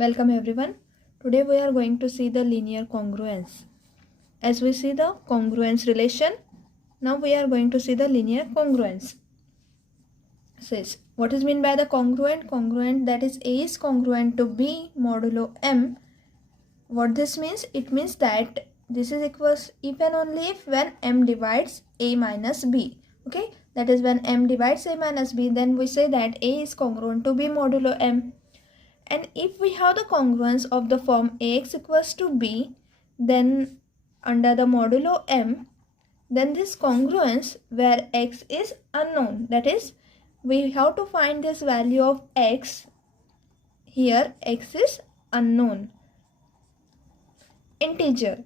Welcome everyone. Today we are going to see the linear congruence. As we see the congruence relation, now we are going to see the linear congruence. Says, what is meant by the congruent? Congruent, that is A is congruent to B modulo M. What this means? It means that this is equals if and only if when M divides A minus B. Okay, that is when M divides A minus B, then we say that A is congruent to B modulo M. And if we have the congruence of the form Ax equals to B, then under the modulo M, then this congruence where x is unknown, that is we have to find this value of x. Here x is unknown, integer,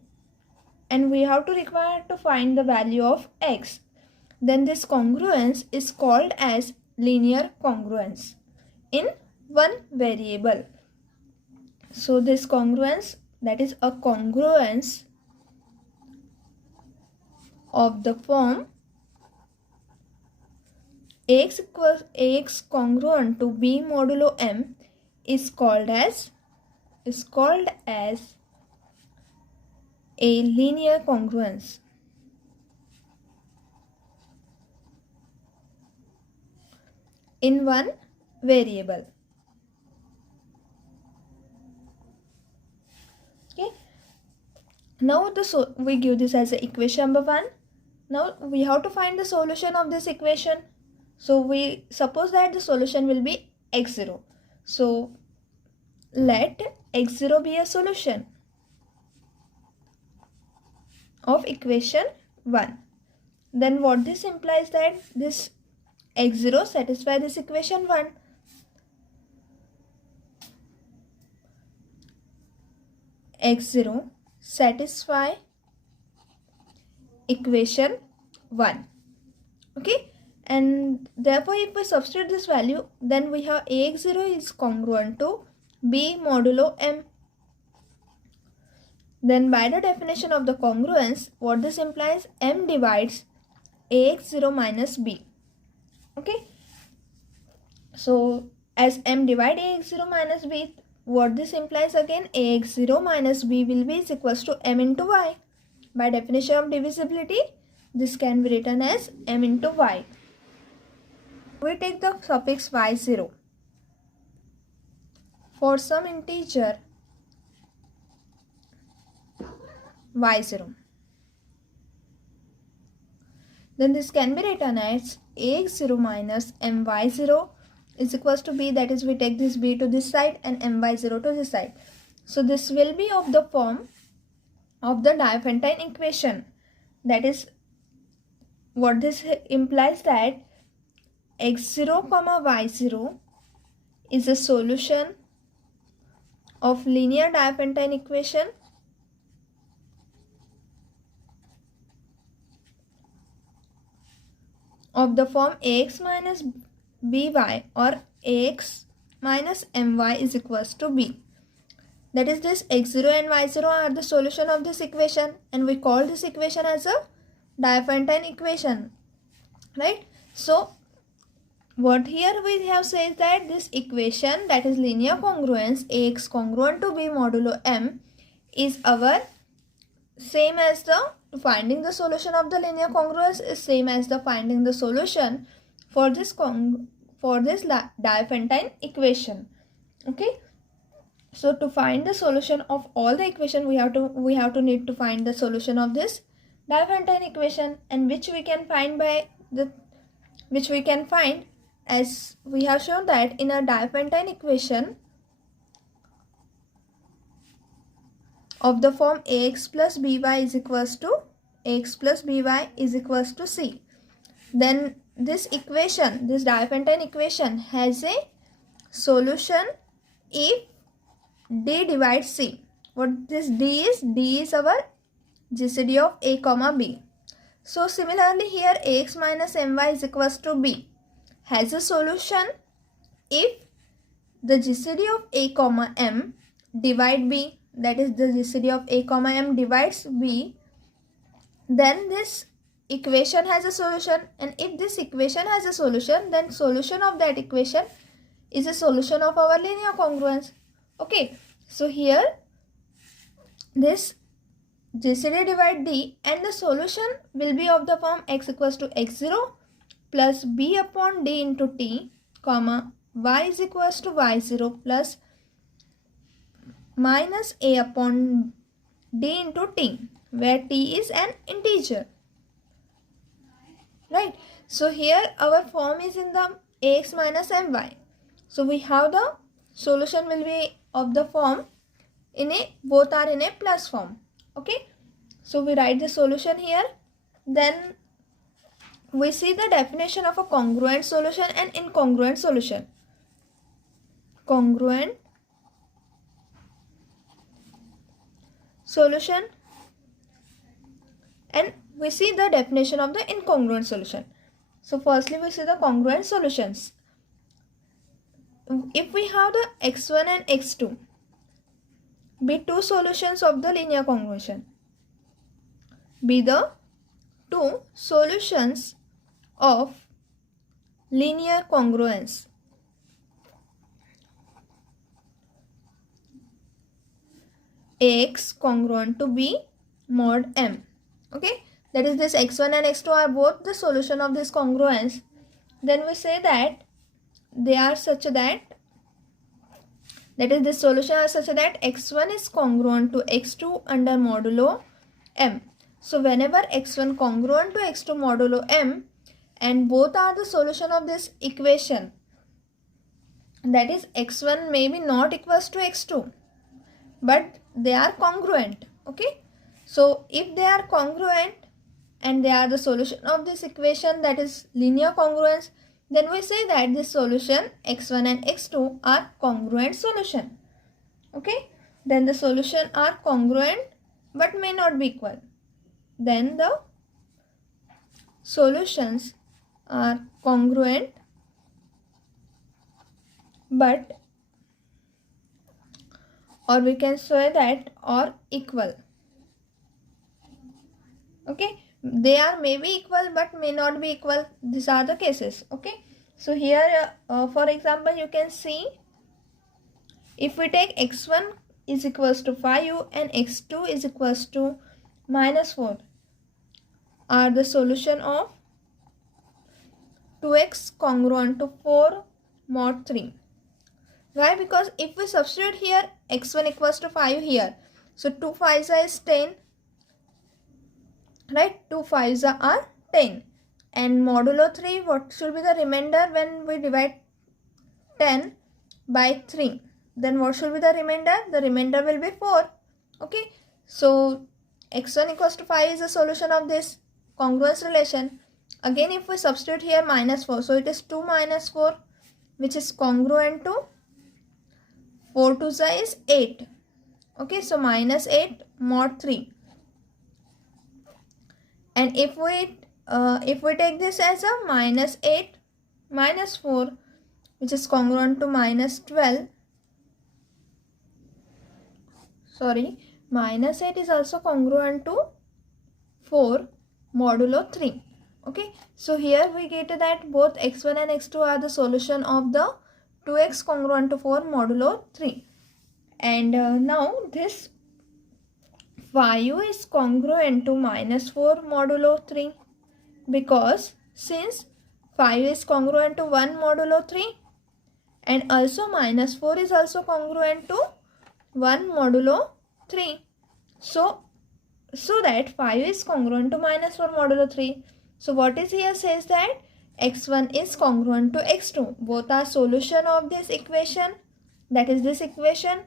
and we have to require to find the value of x. Then this congruence is called as linear congruence in one variable. So this congruence, that is a congruence of the form Ax equals Ax congruent to B modulo M is called as a linear congruence. In one variable. Okay. Now we give this as a equation number 1. Now we have to find the solution of this equation. So we suppose that the solution will be x0. So let x0 be a solution of equation 1. Then what this implies that this x0 satisfies this equation 1. x0 satisfy equation 1. Okay, and therefore if we substitute this value, then we have Ax0 is congruent to B modulo M. Then by the definition of the congruence, what this implies, M divides Ax0 minus B. Okay, so as M divide Ax0 minus B, what this implies again, Ax0 minus B will be is equals to M into Y. By definition of divisibility, this can be written as M into Y. We take the suffix y0 for some integer y0. Then this can be written as Ax0 minus My0 is equals to B, that is we take this B to this side and My0 to this side. So this will be of the form of the Diophantine equation. That is what this implies, that x0 comma y0 is a solution of linear Diophantine equation of the form Ax minus by or Ax minus My is equals to B. That is, this x0 and y0 are the solution of this equation, and we call this equation as a Diophantine equation, right? So what here we have said that this equation, that is linear congruence Ax congruent to B modulo M, is our same as the finding the solution of the linear congruence is same as the finding the solution for this Diophantine equation. Okay, so to find the solution of all the equation, we have to need to find the solution of this Diophantine equation, and which we can find as we have shown that in a Diophantine equation of the form Ax plus By is equals to C. Then this equation, this Diophantine equation has a solution if D divides C. What this D is? D is our GCD of A comma B. So similarly here Ax minus My is equals to B has a solution if the GCD of A comma M divide B, that is the GCD of A comma M divides B, then this equation has a solution. And if this equation has a solution, then solution of that equation is a solution of our linear congruence. Okay, so here this GCD divide D and the solution will be of the form x equals to x0 plus b upon d into t, comma y is equals to y0 plus minus a upon d into t, where t is an integer. Right? So here our form is in the ax minus my. So we have the solution will be of the form in a, both are in a plus form. Okay, so we write the solution here. Then we see the definition of a congruent solution and incongruent solution. Congruent solution, and we see the definition of the incongruent solution. So firstly we see the congruent solutions. If we have the x1 and x2 be two solutions of the linear congruence, be the two solutions of linear congruence, ax congruent to b mod m. Okay, that is this x1 and x2 are both the solution of this congruence. Then we say that they are such that is the solution are such that x1 is congruent to x2 under modulo m. So whenever x1 congruent to x2 modulo m and both are the solution of this equation, that is x1 may be not equals to x2 but they are congruent. Okay, so if they are congruent and they are the solution of this equation, that is linear congruence, then we say that this solution x1 and x2 are congruent solution. Okay, then the solution are congruent but may not be equal. Then the solutions are congruent but, or we can say that, or equal. Okay, they are maybe equal but may not be equal. These are the cases. Okay, so here for example you can see, if we take x1 is equals to 5 and x2 is equals to minus 4 are the solution of 2x congruent to 4 mod 3. Why? Because if we substitute here x1 equals to 5 here, so 2 5s is 10, right? 2 5s are 10, and modulo 3, what should be the remainder when we divide 10 by 3? Then what should be the remainder? The remainder will be 4. Okay, so x1 equals to 5 is the solution of this congruence relation. Again if we substitute here minus 4, so it is 2 minus 4 which is congruent to 4 to is 8. Okay, so minus 8 mod 3. And if we take this as a minus 8 minus 4 which is congruent to minus 12, sorry, minus 8 is also congruent to 4 modulo 3. Okay, so here we get that both x1 and x2 are the solution of the 2x congruent to 4 modulo 3. And now this 5 is congruent to minus 4 modulo 3, because since 5 is congruent to 1 modulo 3 and also minus 4 is also congruent to 1 modulo 3. So that 5 is congruent to minus 4 modulo 3. So what is here says that x1 is congruent to x2. Both are solution of this equation, that is this equation,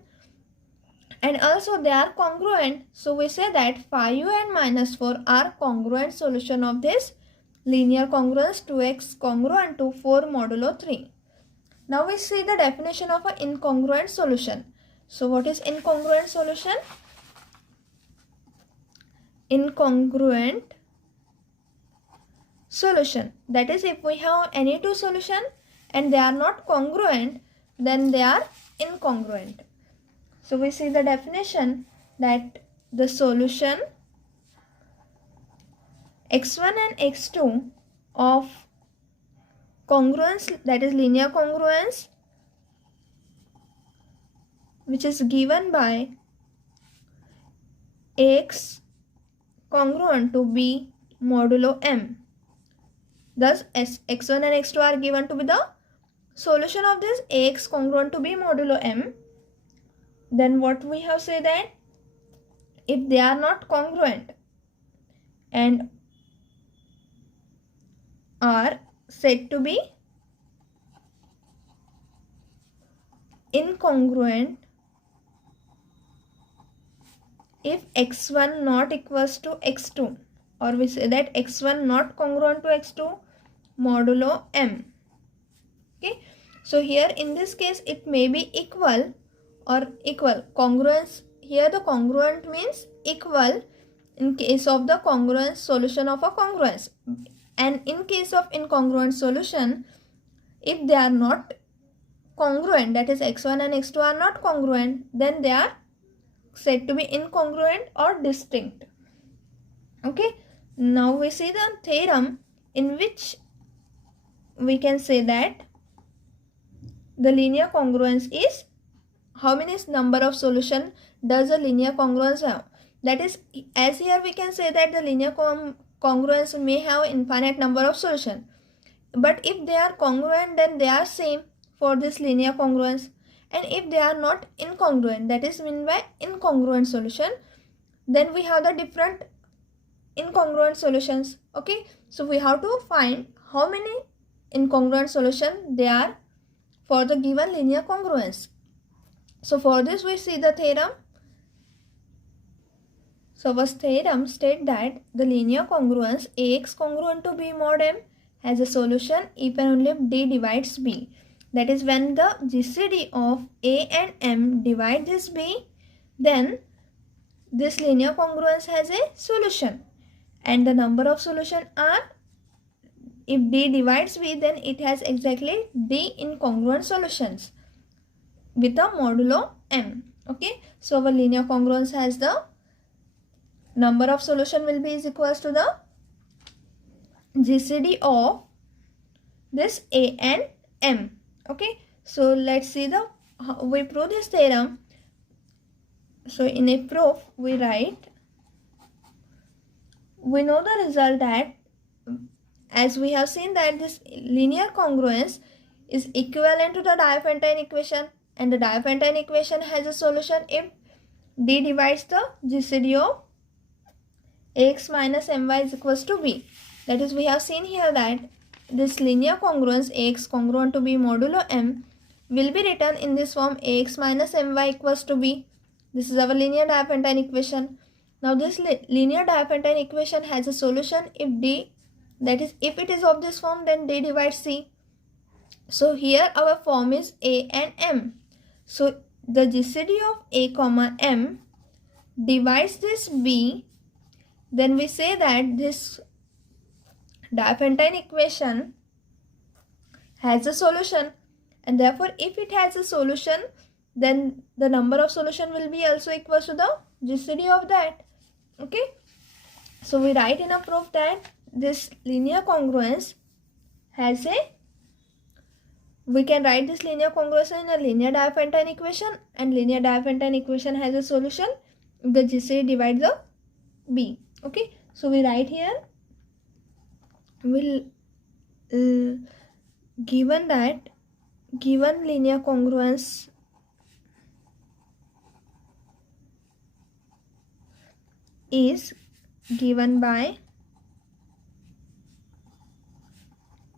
and also they are congruent. So we say that 5 and minus 4 are congruent solution of this linear congruence 2x congruent to 4 modulo 3. Now we see the definition of an incongruent solution. So what is incongruent solution? Incongruent solution, that is if we have any two solution and they are not congruent, then they are incongruent. So we see the definition that the solution x1 and x2 of congruence, that is linear congruence, which is given by Ax congruent to B modulo M. Thus x1 and x2 are given to be the solution of this Ax congruent to B modulo M. Then what we have said that if they are not congruent and are said to be incongruent if x1 not equals to x2, or we say that x1 not congruent to x2 modulo M. Okay, so here in this case it may be equal or equal. Congruence, here the congruent means equal in case of the congruence solution of a congruence, and in case of incongruent solution, if they are not congruent, that is x1 and x2 are not congruent, then they are said to be incongruent or distinct. Okay, now we see the theorem in which we can say that the linear congruence is how many number of solution does a linear congruence have. That is, as here we can say that the linear congruence may have infinite number of solution, but if they are congruent then they are same for this linear congruence, and if they are not incongruent, that is mean by incongruent solution, then we have the different incongruent solutions. Okay, so we have to find how many incongruent solution they are for the given linear congruence. So for this we see the theorem. So our theorem state that the linear congruence Ax congruent to B mod M has a solution if and only if D divides B. That is, when the GCD of A and M divide this B, then this linear congruence has a solution, and the number of solution are, if D divides B, then it has exactly D incongruent solutions with a modulo M. Okay, so our linear congruence has the number of solution will be is equals to the GCD of this A and M. Okay, so let's see the how we prove this theorem. So in a proof we write, we know the result that as we have seen that this linear congruence is equivalent to the Diophantine equation, and the Diophantine equation has a solution if D divides the GCD of Ax minus My is equals to B. That is, we have seen here that this linear congruence Ax congruent to B modulo M will be written in this form: Ax minus My equals to B. This is our linear Diophantine equation. Now this linear Diophantine equation has a solution if D, that is if it is of this form, then D divides C. So here our form is A and M. So the GCD of A comma M divides this B, then we say that this Diophantine equation has a solution, and therefore if it has a solution, then the number of solution will be also equal to the GCD of that. Okay, so we write in a proof that this linear congruence has a, we can write this linear congruence in a linear Diophantine equation, and linear Diophantine equation has a solution if the GCD divides the B. Okay, so we write here, will given that given linear congruence is given by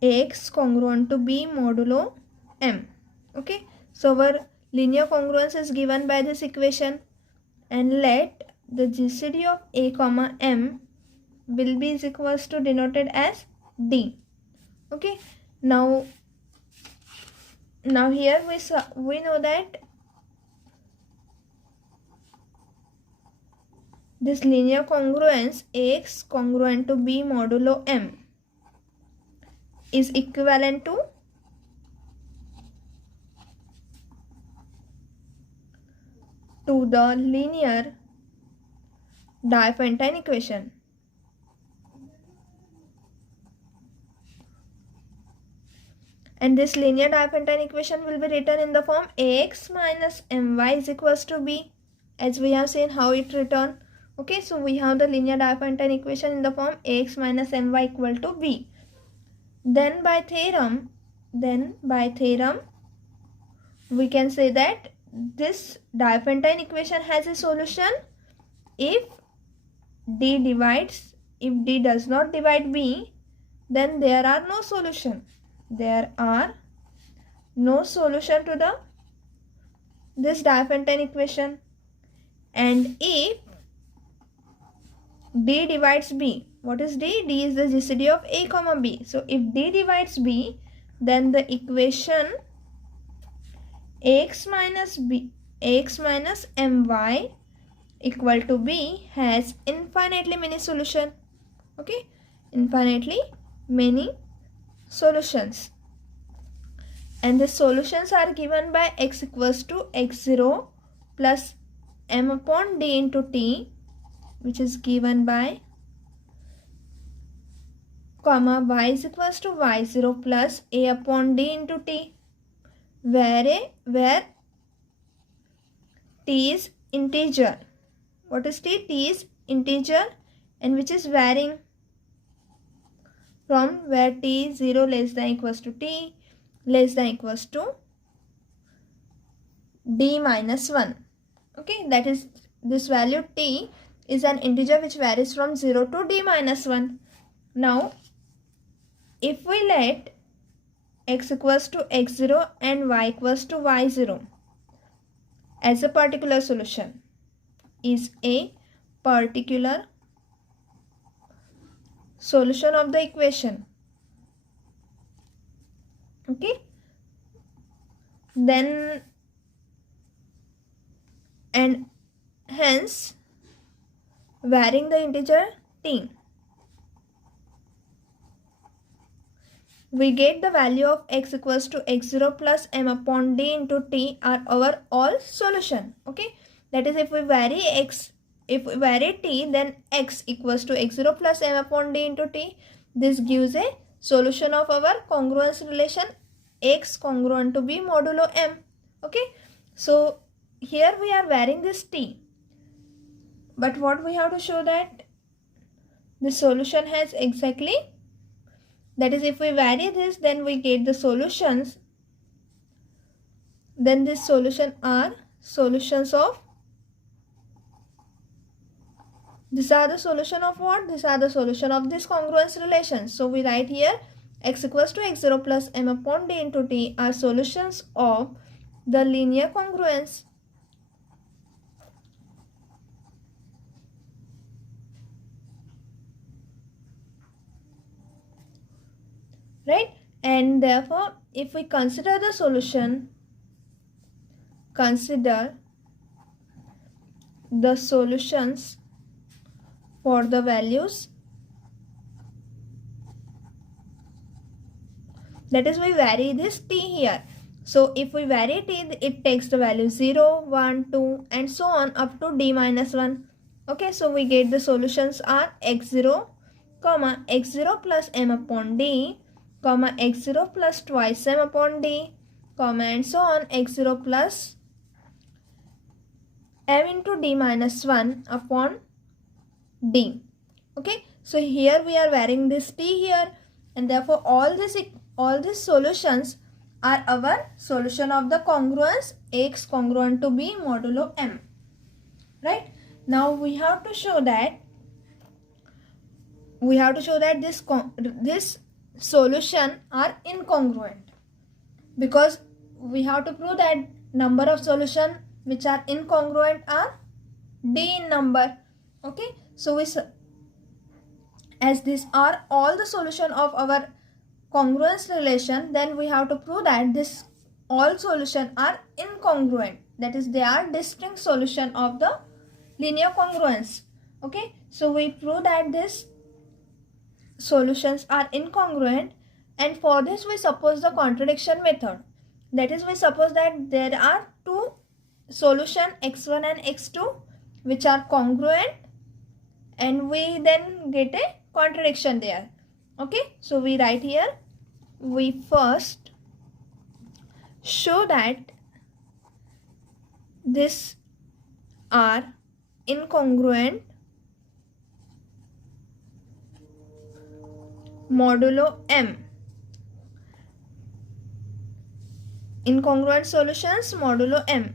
Ax congruent to B modulo M. Okay, so our linear congruence is given by this equation, and let the GCD of A comma M will be is equals to denoted as D. Okay, now here we know that this linear congruence Ax congruent to B modulo M is equivalent to the linear Diophantine equation. And this linear Diophantine equation will be written in the form ax minus my is equals to b, as we have seen how it written. Okay, so we have the linear Diophantine equation in the form ax minus my equal to b. Then by theorem, we can say that this Diophantine equation has a solution if d does not divide b, then there are no solution. There are no solution to this Diophantine equation. And if d divides b, what is d? D is the GCD of a comma b. So if d divides b, then the equation ax minus my equal to b has infinitely many solutions. Okay, infinitely many solutions. And the solutions are given by x equals to x0 plus m upon d into t, which is given by comma y is equals to y0 plus a upon d into t, where t is integer. What is t? T is integer, and which is varying from where t is 0 less than equals to t less than equals to d minus 1. Okay, that is, this value t is an integer which varies from 0 to d minus 1. Now, if we let x equals to x0 and y equals to y0 as a particular solution, is a particular solution of the equation. Okay, then and hence varying the integer t, we get the value of x equals to x0 plus m upon d into t are our all solution. Okay, that is, if we vary t, then x equals to x0 plus m upon d into t. This gives a solution of our congruence relation x congruent to b modulo m. Okay, so here we are varying this t, but what we have to show that the solution has exactly, that is, if we vary this, then we get the solutions. Then this solution are solutions of, these are the solution of what? These are the solution of this congruence relation. So we write here x equals to x0 plus m upon d into t are solutions of the linear congruence. Right? And therefore, if we consider the solution, consider the solutions for the values, that is, we vary this t here. So if we vary t, it takes the value 0, 1, 2 and so on up to d minus 1. Okay, so we get the solutions are x0, comma x0 plus m upon d, comma x0 plus twice m upon d, comma and so on x0 plus m into d minus 1 upon d. Okay, so here we are varying this t here, and therefore all these solutions are our solution of the congruence x congruent to b modulo m. Right? Now we have to show that this solution are incongruent, because we have to prove that number of solution which are incongruent are d in number. Okay, so as these are all the solution of our congruence relation, then we have to prove that this all solution are incongruent, that is, they are distinct solution of the linear congruence. Okay, so we prove that these solutions are incongruent, and for this we suppose the contradiction method. That is, we suppose that there are two solution x1 and x2 which are congruent, and we then get a contradiction there. Okay, so we write here, we first show that these are incongruent modulo m. Incongruent solutions modulo m.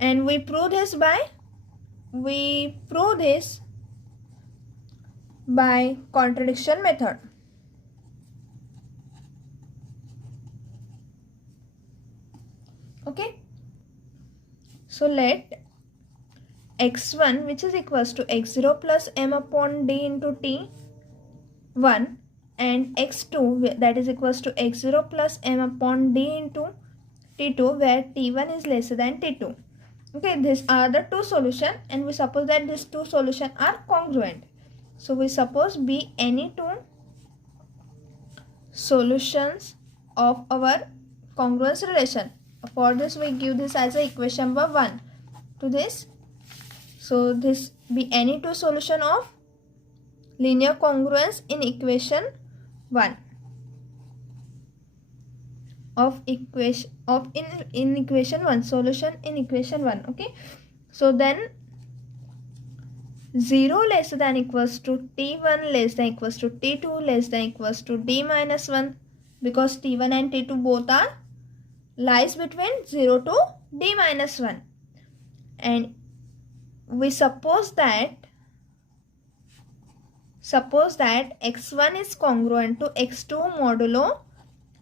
And we prove this by contradiction method. Okay, so let x1, which is equals to x0 plus m upon d into t1, and x2, that is equals to x0 plus m upon d into t2, where t1 is lesser than t2. Okay, these are the two solutions, and we suppose that these two solutions are congruent. So we suppose be any two solutions of our congruence relation. For this, we give this as a equation number 1 to this. So this be any two solution of linear congruence in equation 1 in equation 1, solution in equation 1. Okay, so then 0 less than equals to t1 less than equals to t2 less than equals to d minus 1, because t1 and t2 both are lies between 0 to d minus 1, and we suppose that x1 is congruent to x2 modulo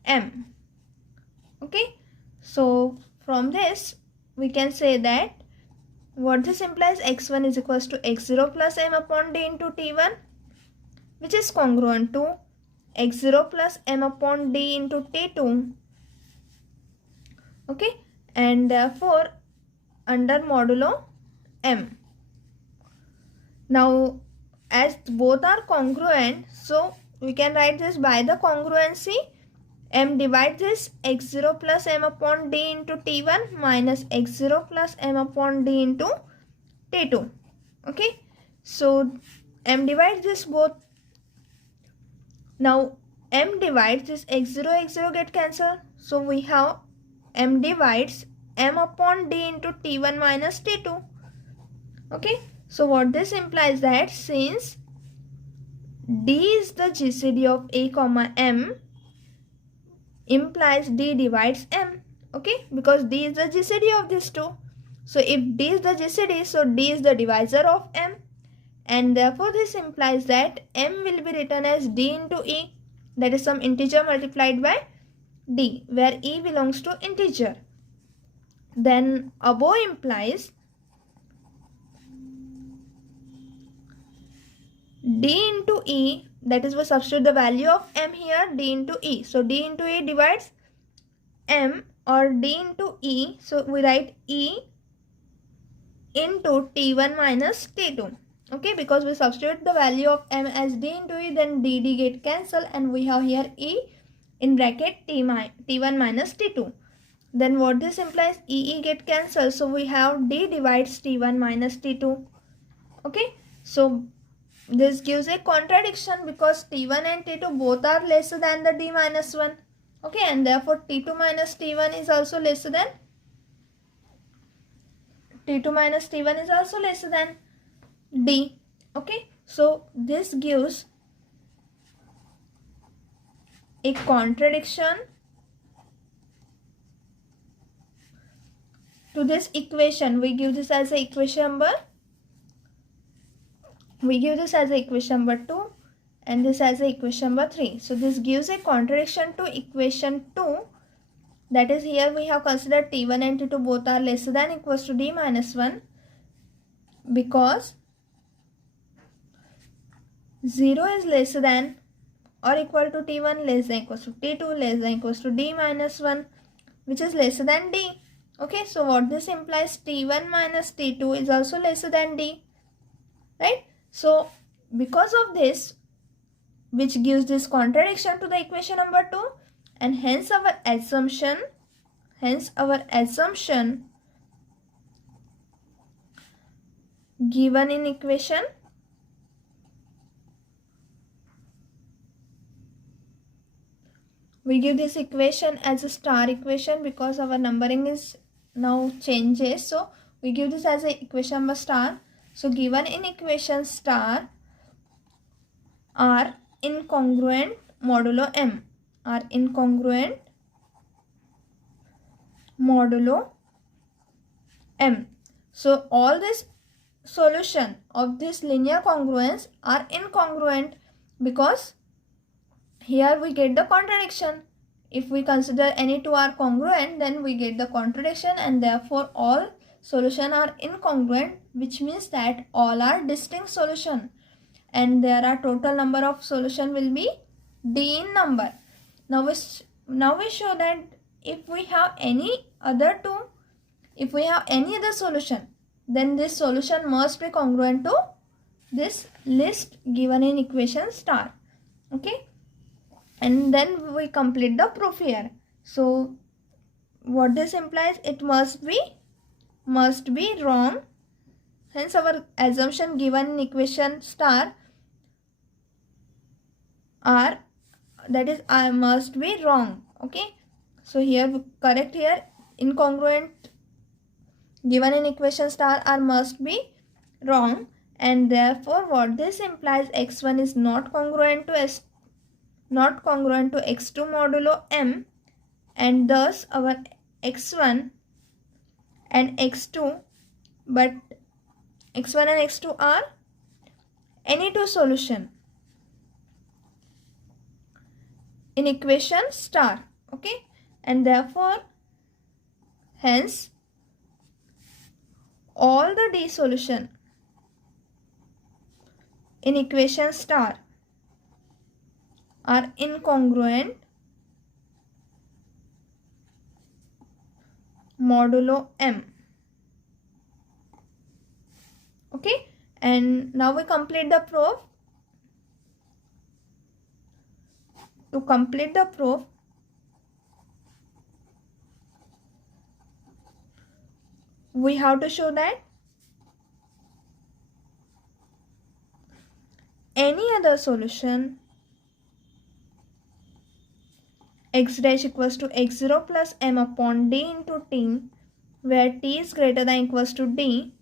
m. Okay, so from this we can say that what this implies, x1 is equals to x0 plus m upon d into t1, which is congruent to x0 plus m upon d into t2. Okay, and therefore under modulo m. Now as both are congruent, so we can write this by the congruency. M divides this x0 plus m upon d into t1 minus x0 plus m upon d into t2. Okay, so m divides this both. Now m divides this x0 get cancelled, so we have m divides m upon d into t1 minus t2. Okay, so what this implies that since d is the GCD of a comma m, implies d divides m. Okay, because d is the GCD of these two. So if d is the GCD, so d is the divisor of m, and therefore this implies that m will be written as d into e, that is some integer multiplied by d, where e belongs to integer. Then above implies d into e, that is we substitute the value of m here, d into e. So d into e divides m, or d into e, so we write e into t1 minus t2. Okay, because we substitute the value of m as d into e, then d get cancelled, and we have here e in bracket t1 minus t2. Then what this implies, e get cancelled, so we have d divides t1 minus t2. Okay, so this gives a contradiction because t1 and t2 both are lesser than the d minus 1. Okay, and therefore t2 minus t1 is also lesser than d. Okay, so this gives a contradiction to this equation. We give this as a equation number 2, and this as a equation number 3. So this gives a contradiction to equation 2, that is here we have considered t1 and t2 both are lesser than equals to d minus 1, because 0 is lesser than or equal to t1 less than equals to t2 less than equals to d minus 1, which is lesser than d. Okay, so what this implies, t1 minus t2 is also lesser than d, right? So because of this, which gives this contradiction to the equation number 2, and hence our assumption given in equation We give this equation as a star equation because our numbering is now changes. So we give this as a equation number star. So given in equation star are incongruent modulo m, are incongruent modulo m. So all this solution of this linear congruence are incongruent because here we get the contradiction. If we consider any two are congruent, then we get the contradiction, and therefore all solution are incongruent, which means that all are distinct solution, and there are total number of solution will be d in number. Now we show that if we have any other solution, then this solution must be congruent to this list given in equation star. Okay, and then we complete the proof here. So what this implies, it must be wrong. Hence our assumption given in equation star are, that is must be wrong. Okay, so here correct here, incongruent given in equation star are must be wrong, and therefore what this implies, x1 is not congruent to x2 modulo m, and thus our x1 and x2, but x1 and x2 are any two solution in equation star. Okay, and therefore hence all the d solution in equation star are incongruent modulo m. Okay, and now we complete the proof. To complete the proof, we have to show that any other solution x dash equals to x0 plus m upon d into t, where t is greater than equals to d,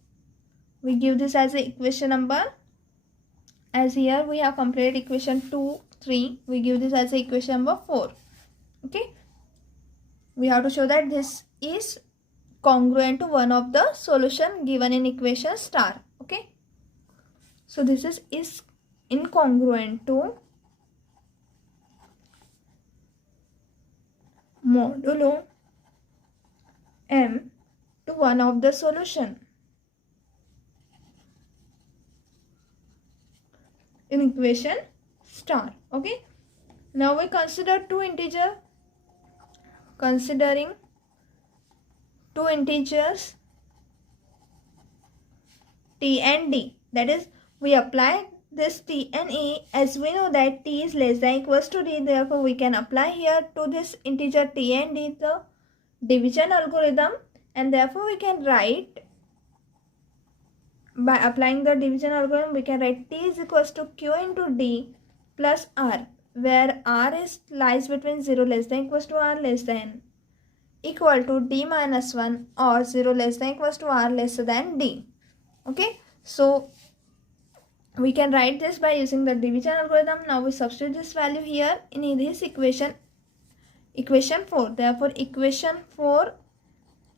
we give this as a equation number, as here we have completed equation 2, 3, we give this as a equation number 4. Okay, we have to show that this is congruent to one of the solution given in equation star. Okay, so this is incongruent to modulo m to one of the solution in equation star. Okay, now we consider two integer, considering two integers t and d, that is we apply this t and e, as we know that t is less than equals to d, therefore we can apply here to this integer t and d the division algorithm, and therefore we can write, by applying the division algorithm, we can write t is equals to q into d plus r, where r lies between 0 less than equals to r less than equal to d minus 1, or 0 less than equals to r lesser than d. Okay, so we can write this by using the division algorithm. Now we substitute this value here in this equation 4. Therefore equation 4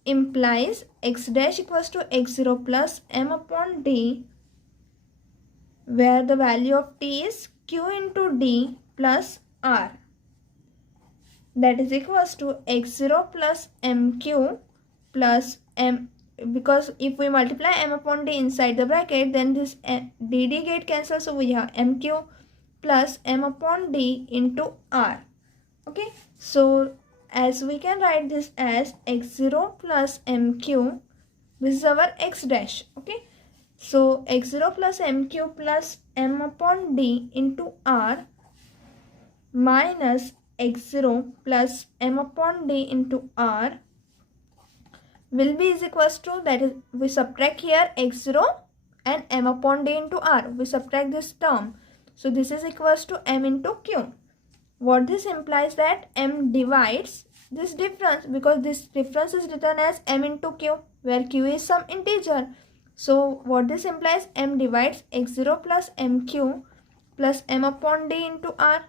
implies x dash equals to x0 plus m upon d, where the value of t is q into d plus r, that is equals to x0 plus mq plus m, because if we multiply m upon d inside the bracket, then this dd get cancelled, so we have mq plus m upon d into r. Okay, so as we can write this as x0 plus mq, this is our x dash. Okay, so x0 plus mq plus m upon d into r minus x0 plus m upon d into r will be is equals to, that is we subtract here x0 and m upon d into r, we subtract this term, so this is equals to m into q, what this implies that m divides this difference, because this difference is written as m into q, where q is some integer. So what this implies, m divides x0 plus mq plus m upon d into r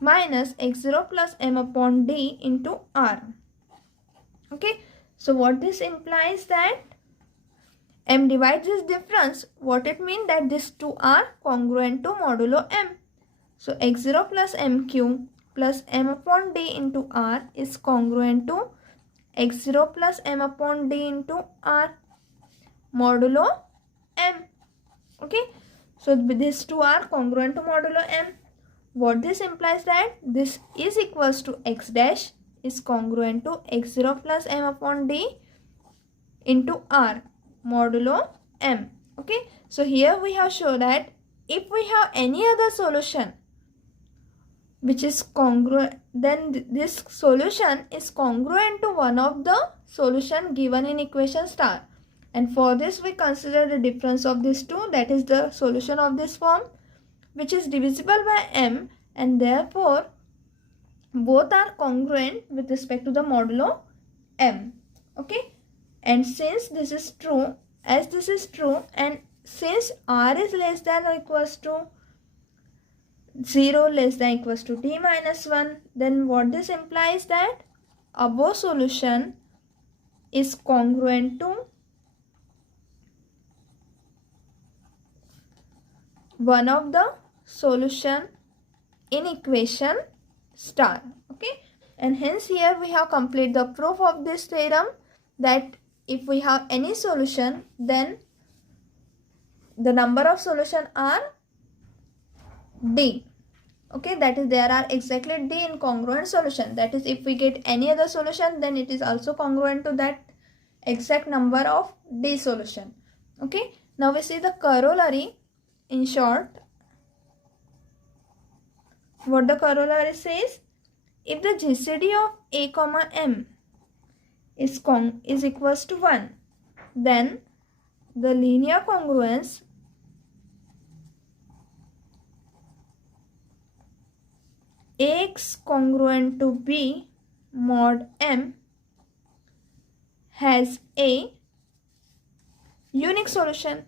minus x0 plus m upon d into r. Okay, so what this implies that m divides this difference. What it means, that these two are congruent to modulo m. So x0 plus mq plus m upon d into r is congruent to x0 plus m upon d into r modulo m. Okay, so these two are congruent to modulo m. What this implies, that this is equals to x dash is congruent to x0 plus m upon d into r modulo m. Okay, so here we have shown that if we have any other solution which is congruent, then this solution is congruent to one of the solution given in equation star. And for this we consider the difference of these two, that is the solution of this form, which is divisible by m, and therefore both are congruent with respect to the modulo m. Okay, and since this is true, as this is true, and since r is less than or equals to 0 less than equals to d minus 1, then what this implies, that above solution is congruent to one of the solution in equation star. Okay, and hence here we have completed the proof of this theorem, that if we have any solution, then the number of solution are d. Okay, that is there are exactly d incongruent solution. That is, if we get any other solution, then it is also congruent to that exact number of d solution. Okay, now we see the corollary. In short, what the corollary says, if the GCD of a comma m is equals to 1, then the linear congruence Ax congruent to b mod m has a unique solution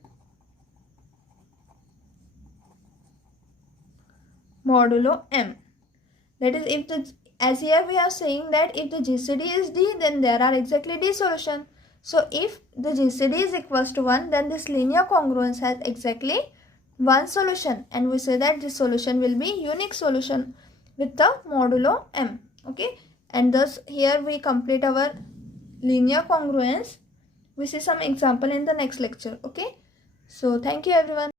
modulo m. That is, if the, as here we are saying that if the GCD is d, then there are exactly d solution. So if the GCD is equals to 1, then this linear congruence has exactly one solution, and we say that this solution will be unique solution with the modulo m. Okay, and thus here we complete our linear congruence. We see some example in the next lecture. Okay, so thank you everyone.